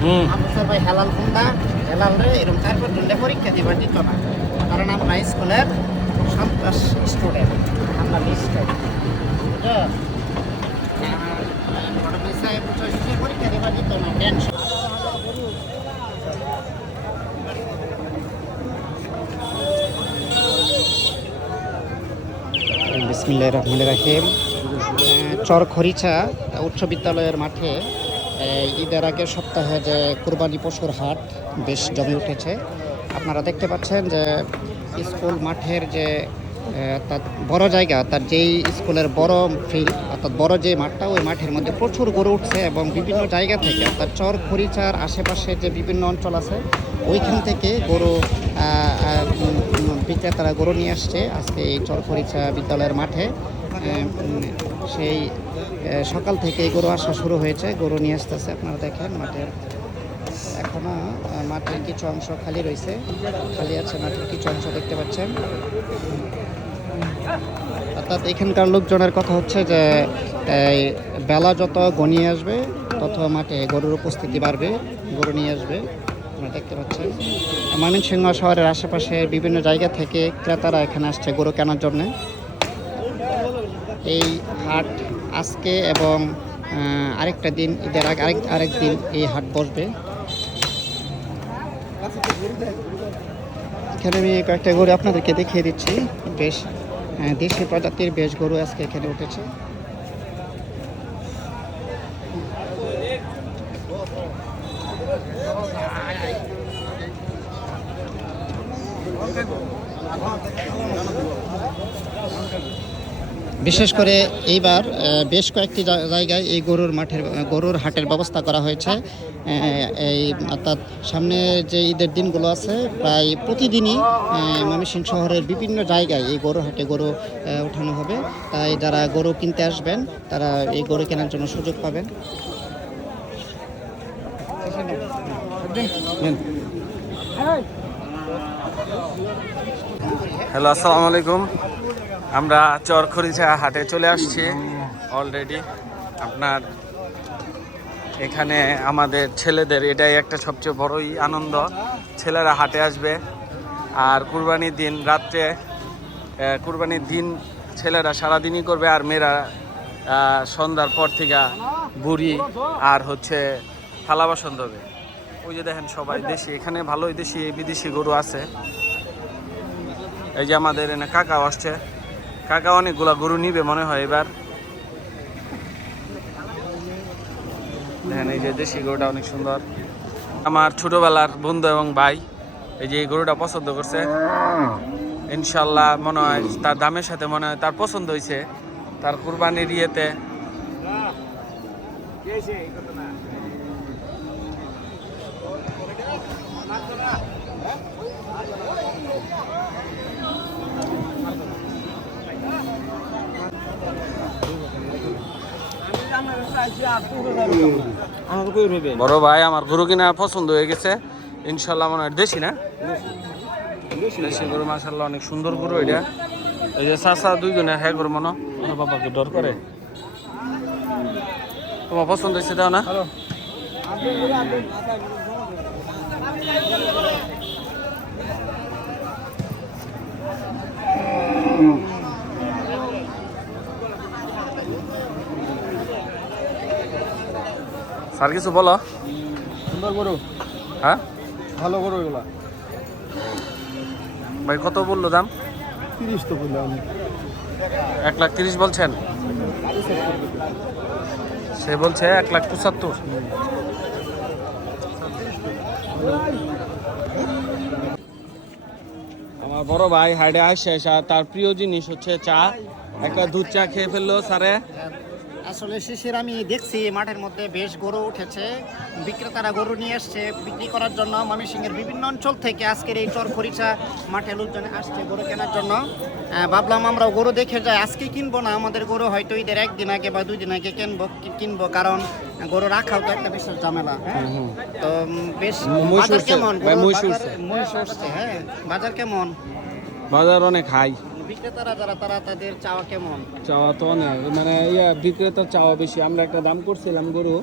Sir ভাই হেলাল কোনটা হেলাল রে এরকম তারপর দুটো পরীক্ষা দিবার দিত না, কারণ আমরা স্কুলের সন্ত্রাস স্টুডেন্ট, আমরা মিস করি পরীক্ষা দিবার দিত না টেনশন। বিসমিল্লাহির রহমানির রহিম। চরখরিচা উচ্চ বিদ্যালয়ের মাঠে ঈদের আগের সপ্তাহে যে কুরবানি পশুর হাট বেশ জমে উঠেছে। আপনারা দেখতে পাচ্ছেন যে স্কুল মাঠের যে তার বড় জায়গা, তার যেই স্কুলের বড় ফিল্ড অর্থাৎ বড় যে মাঠটা, ওই মাঠের মধ্যে প্রচুর গরু উঠছে এবং বিভিন্ন জায়গা থেকে অর্থাৎ চরখরিচার আশেপাশে যে বিভিন্ন অঞ্চল আছে ওইখান থেকে গরু বিক্রেতারা গরু নিয়ে আসছে আজকে এই চরখরিচা বিদ্যালয়ের মাঠে। সেই সকাল থেকে গরু আসা শুরু হয়েছে, গরু নিয়ে আসতেছে। আপনারা দেখেন মাঠের এখনো মাঠের কিছু অংশ খালি রয়েছে, খালি আছে মাঠের কিছু অংশ দেখতে পাচ্ছেন। অর্থাৎ এখানকার লোকজনের কথা হচ্ছে যে বেলা যত গনিয়ে আসবে তত মাঠে গরুর উপস্থিতি বাড়বে, গরু নিয়ে আসবে। আপনারা দেখতে পাচ্ছেন ময়মনসিংহ শহরের আশেপাশে বিভিন্ন জায়গা থেকে ক্রেতারা এখানে আসছে গরু কেনার জন্যে। এই হাট আজকে এবং আরেকটা দিন ঈদের আগে আরেক দিন এই হাট বসবে। এখানে আমি কয়েকটা গরু আপনাদেরকে দেখিয়ে দিচ্ছি, বেশ দেশি প্রজাতির বেশ গরু আজকে এখানে উঠেছে। বিশেষ করে এইবার বেশ কয়েকটি জায়গায় এই গরুর হাটের ব্যবস্থা করা হয়েছে। এই অর্থাৎ সামনে যে ঈদের দিনগুলো আছে প্রায় প্রতিদিনই ময়মনসিংহ শহরের বিভিন্ন জায়গায় এই গরুর হাটে গরু ওঠানো হবে। তাই যারা গরু কিনতে আসবেন তারা এই গরু কেনার জন্য সুযোগ পাবেন। হ্যালো, আসসালামু আলাইকুম। আমরা চরখরিচা হাটে চলে আসছি অলরেডি। আপনার এখানে আমাদের ছেলেদের এটাই একটা সবচেয়ে বড়ই আনন্দ, ছেলেরা হাটে আসবে। আর কুরবানির দিন রাত্রে, কুরবানির দিন ছেলেরা সারাদিনই করবে, আর মেয়েরা সন্ধ্যার পর থেকে বুড়ি আর হচ্ছে থালা বাসন ধরবে। ওই যে দেখেন সবাই দেশি, এখানে ভালোই দেশি বিদেশি গরু আছে। এই যে আমাদের এনে কাকাও আসছে, কাকা অনেকগুলা গরু নিবে মনে হয় এবার। দেখেন এই যে দেশি গরুটা অনেক সুন্দর, আমার ছোটবেলার বন্ধু এবং ভাই এই যে এই গরুটা পছন্দ করছে। ইনশাল্লাহ মনে হয় তার দামের সাথে মনে হয় তার পছন্দ হয়েছে তার কুরবানির ইয়েতে। বড় ভাই আমার গরু কিনা পছন্দ হয়ে গেছে ইনশাল্লাহ। মনে হয় দেশি না, দেশি গরু মাশাআল্লাহ অনেক সুন্দর গরু এটা। এই যে চাচা দুইজনে হ্যাঁ গরু মনে বাবাকে ডর করে। তোমার পছন্দ হয়েছে দাও না? স্যার কিছু বলো। সুন্দর গরু, হ্যাঁ ভালো গরু এগুলা। ভাই কত বললো দাম? 30 তো বললাম। 1,30,000 বলছেন? সে বলছে 1,75,000। আমার বড় ভাই হাইডে আসে তার প্রিয় জিনিস হচ্ছে চা। একটা দুধ চা খেয়ে ফেললো স্যারে। আসলে শিশির আমি দেখছি মাঠের মধ্যে বেশ গরু উঠেছে, বিক্রেতারা গরু নিয়ে আসছে বিক্রি করার জন্য। ময়মনসিংহের বিভিন্ন অঞ্চল থেকে আজকের এই চরখরিচা মাঠে লোকজন আসছে গরু কেনার জন্য। ভাবলাম আমরাও গরু দেখে যাই, আজকে কিনবো না, আমাদের গরু হয়তো ঈদের একদিন আগে বা 2 দিন আগে কিনবো, কারণ গরু রাখাও তো একটা বিশেষ ঝামেলা। হ্যাঁ, তো বেশ বাজার কেমন? মহিষ উঠছে। হ্যাঁ, বাজার কেমন? বাজার অনেক হাই। বিক্রেতারা যারা তারা তাদের চাওয়া কেমন? চাওয়া তো অনেক, মানে বিক্রেতার চাওয়া বেশি। আমরা একটা দাম করছিলাম গরু,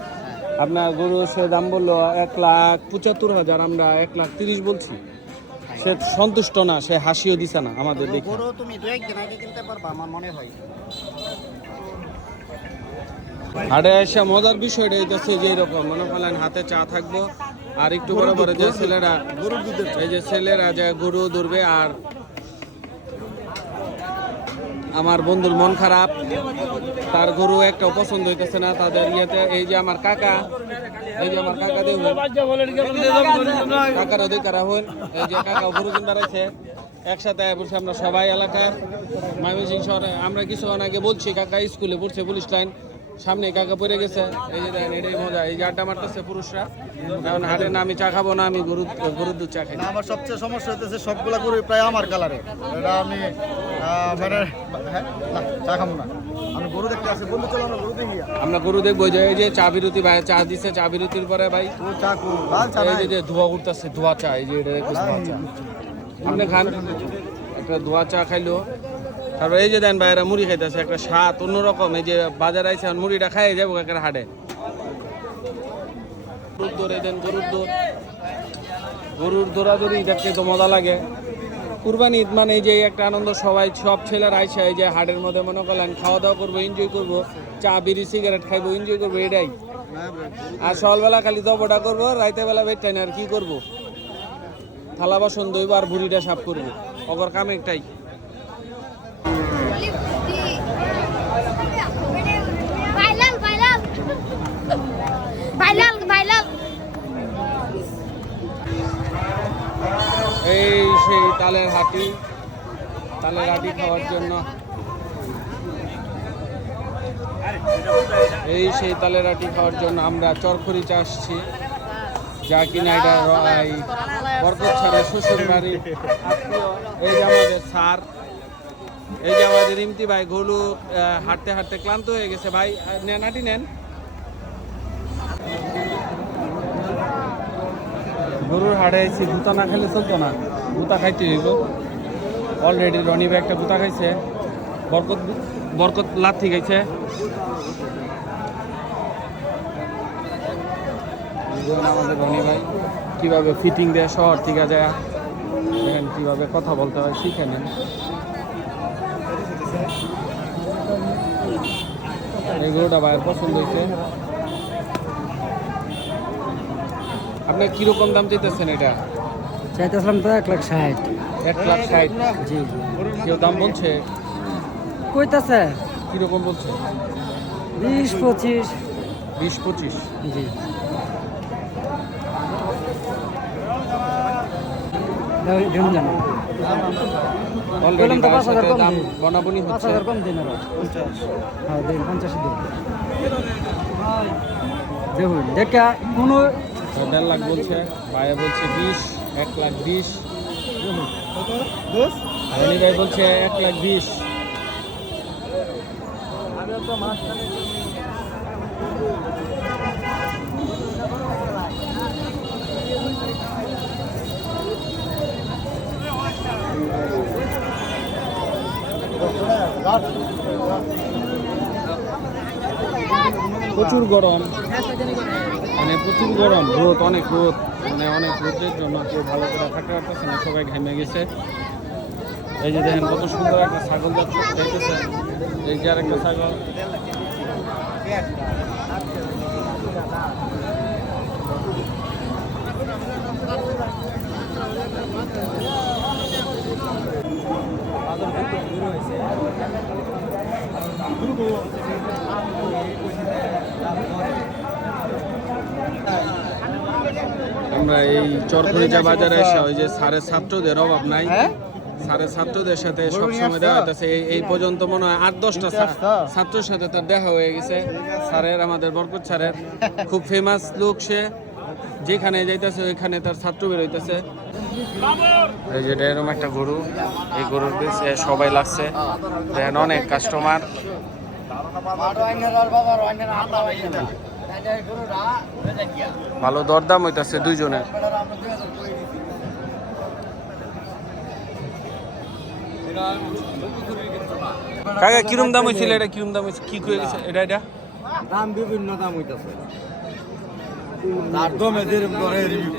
আপনার গরু সে দাম বললো 1,75,000, আমরা 1,30,000 বলছি। সে সন্তুষ্ট না, সে হাসিও দিছে না আমাদের দেখে। গরু তুমি দু একদিন আগে কিনতে পারবা আমার মনে হয়। হাটে এসে মজার বিষয়টা হইতেছে যে এরকম মনে করলেন হাতে চা থাকবো আর একটু বড় বড় যে ছেলেরা, এই যে ছেলেরা যে গরু ধরবে। আর আমার বন্ধুর মন খারাপ, তার গরু একটা পছন্দ হইতেছে না তাদের ইয়েতে। এই যে আমার কাকা, এই যে আমার কাকা দেখুন, কাকার অধিকার হন, এই যে কাকা গরু কিনতে রয়েছে একসাথে বলছে। আমরা সবাই এলাকায় ময়মনসিংহ শহরে, আমরা কিছুক্ষণ আগে বলছি কাকা স্কুলে পড়ছে, পুলিশ লাইন সামনে কাকা পড়ে গেছে। এই যে দেখেন, এটাই মজা। এই যে আড্ডা মারতেছে পুরুষরা। এখন হাটে না আমি চা খাবো না, আমি গরুর দুধ চা খাই। আমার সবচেয়ে সমস্যা হইতেছে সবগুলা গরু প্রায় আমার কালারে। এটা আমি মানে হ্যাঁ না চা খাবো না, আমি গরু দেখতে আসি। বন্ধু চলো আমরা গরু দেখি। আমরা গরু দেখবো। এই যে চা বিরতি ভাই চা দিচ্ছে, চা বিরতির পরে ভাই ও চা কো লাল চা এই যে ধোয়া উঠতেছে, ধোয়া চা। এই যে এটা ধোয়া চা, আপনি খান একটা ধোয়া চা খাইলো। তারপর এই যে দেন ভাইরা মুড়ি খাইতেছে, একটা স্বাদ অন্যরকম। এই যে বাজার আইছে মুড়িটা খাই যাবো একটা হাটে। গরুর দৌড় দেন, গরুর দৌড়াদৌড়ি দেখতে তো মজা লাগে। কুরবানি ঈদ মানে এই যে একটা আনন্দ, সবাই সব ছেলেরা আইসা এই যে হাটের মধ্যে মনে করলেন খাওয়া দাওয়া করবো, এনজয় করবো, চা বিড়ি সিগারেট খাইবো, এনজয় করবো, এটাই। আর সকালবেলা খালি দবটা করবো, রাইতে বেলা বেটটাই না আর কি করবো, থালা বাসন ধুইবো আর ভুড়িটা সাফ করবো, অগর কাম একটাই। এই সেই তালের হাটি খাওয়ার জন্য, এই সেই তালের হাটি খাওয়ার জন্য আমরা চরখড়িচা আসছি। যা কিনা এটা বরকত ছাড়া শ্বশুর বাড়ি আত্মীয়। এই যে আমাদের স্যার, এই যে আমাদের ইমতি ভাই, গরু হাঁটতে হাঁটতে ক্লান্ত হয়ে গেছে। ভাই নেন, হাঁটি নেন। গরুর হাটে এসে গুতা না খেলে চলতো না, গুতা খাইতে হইব। অলরেডি রনি ভাই একটা গুতা খাইছে, বরকত লাথি খাইছে। আমাদের রনি ভাই কীভাবে ফিটিং দেয় শহর থেকে যায়, দেখেন কীভাবে কথা বলতে হয় শিখে নেন। এই গরুটা ভাইয়ের পছন্দ হয়েছে। আপনার কিরকম দাম চাইতেছেন এটা? চাইতেছিলাম তো 1,60,000। 1,60,000? জি। কেউ দাম বলছে? কইতাছে কিরকম বলছে? 20-25। 20-25? জি। অলরেডি তার সাথে দাম বনাবনি হচ্ছে। 5,000 কম দিন। 50। হ্যাঁ দিন 50 দিন। দেখুন দেখা কোনো 1.5 লাখ বলছে, ভাইয়া বলছে 20, 1,20,000। রনি ভাই বলছে 1,20,000। প্রচুর গরম, মানে প্রচুর গরম, রোদ, অনেক রোদ, মানে অনেক রোদের জন্য কেউ ভালো করে থাকতে পারতেছে না, সবাই ঘেমে গেছে। এই যে দেখেন কত সুন্দর একটা ছাগল যাইতেছে, এই যে আর একটা ছাগল। আমরা এই চরখড়িচা বাজারে এসে ওই যে স্যারের ছাত্রদের অভাব নাই, স্যারের ছাত্রদের সাথে সবসময় দেখা যাচ্ছে। এই পর্যন্ত মনে হয় 8-10টা ছাত্রের সাথে তার দেখা হয়ে গেছে। স্যারের, আমাদের বরকত স্যারের খুব ফেমাস লোক সে, যেখানে যাইতেছে ওইখানে তার ছাত্র বেরোইতেছে। এই যে এরকম একটা গরু, এই গরুর পিছে সবাই লাগছে, দেখেন অনেক কাস্টমার। ভালো দরদাম হইতাছে দুইজনের। কাকা কিরম দাম হয়েছিল এটা? কিরম দাম হয়েছে? কি করে গেছে এটা? দাম বিভিন্ন দাম হইতাছে। দমে যেরম ধরে রিভিউ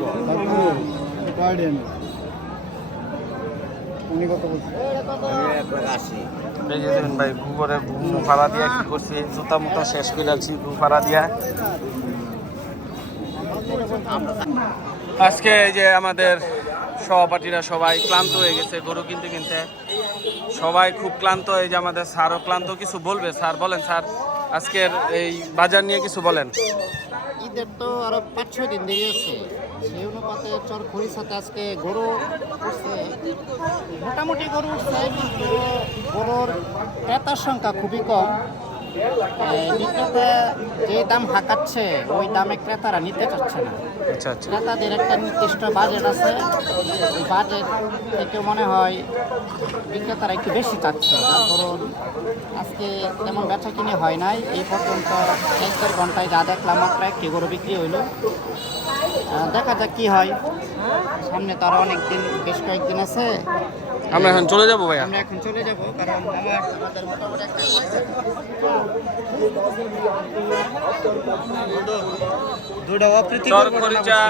উনি কত বলছেন? এই যে দেখুন ভাই গোবরে গু ফাড়া দিয়া কি করছি, জুতা মুতা শেষ করে আছি গু ফাড়া দিয়া। আজকে এই যে আমাদের সহপাঠীরা সবাই ক্লান্ত হয়ে গেছে গরু কিনতে কিনতে, সবাই খুব ক্লান্ত। এই যে আমাদের স্যারও ক্লান্ত। কিছু বলবে স্যার? বলেন স্যার, আজকের এই বাজার নিয়ে কিছু বলেন। ঈদের তো আরো 5-6 দিন দেরি আছে, সেই অনুপাতে চর খরিচাতে আজকে গরু উঠছে, মোটামুটি গরু উঠছে, কিন্তু গরুর ক্রেতার সংখ্যা খুবই কম। বিক্রেতা যে দাম হাঁকাচ্ছে ওই দামে ক্রেতারা নিতে চাচ্ছে না। আচ্ছা আচ্ছা, ক্রেতাদের একটা নির্দিষ্ট বাজেট আছে, ওই বাজেট থেকে মনে হয় বিক্রেতারা একটু বেশি চাচ্ছে, যার ধরুন আজকে তেমন বেচা কিনে হয় নাই। এই পর্যন্ত 1-1.5 ঘন্টায় যা দেখলাম মাত্র একটি গরু বিক্রি হইলো। দেখা যাক কি হয়, সামনে তো আরো অনেকদিন, বেশ কয়েকদিন আছে। আমরা এখন চলে যাবো ভাইয়া। আমরা এখন চলে যাব, কারণ আমাদের মোটামুটি একটা চর খরিচা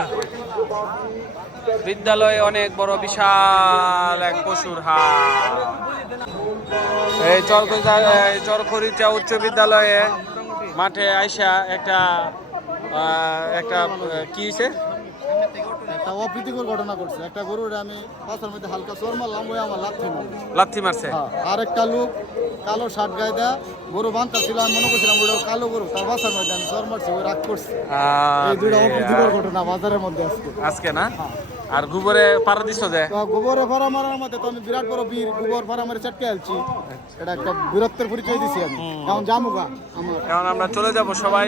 বিদ্যালয়ে অনেক বড় বিশাল এক পশুর হাট। এই চর খরিচা উচ্চ বিদ্যালয়ে মাঠে আইসা একটা কি হয়েছে, একটা অপ্রীতিকর ঘটনা ঘটছে। একটা গরুর আমি পাশার মধ্যে হালকা চোর মারলাম, ওই আমার লাথি মারছে। আর একটা লোক কালো শার্ট গায়ে দেয়া গরু বান্ধা ছিল, আমি মনে করছিলাম ওটা কালো গরু, তার বাসার মধ্যে আমি চোর মারছি, ওই রাগ করছে। এই দুইটা অপ্রীতিকর ঘটনা বাজারের মধ্যে আজকে না। আর গোবরে পাড়া দিছ যে, তো গোবরে ভাড়া মারার মধ্যে তো আমি বিরাট বড় বীর, গোবর ভাড়া মারে চটকে আলছি, এটা একটা বীরত্বের পরিচয় দিছি আমি। এখন জামুগা আমার। এখন আমরা চলে যাব সবাই।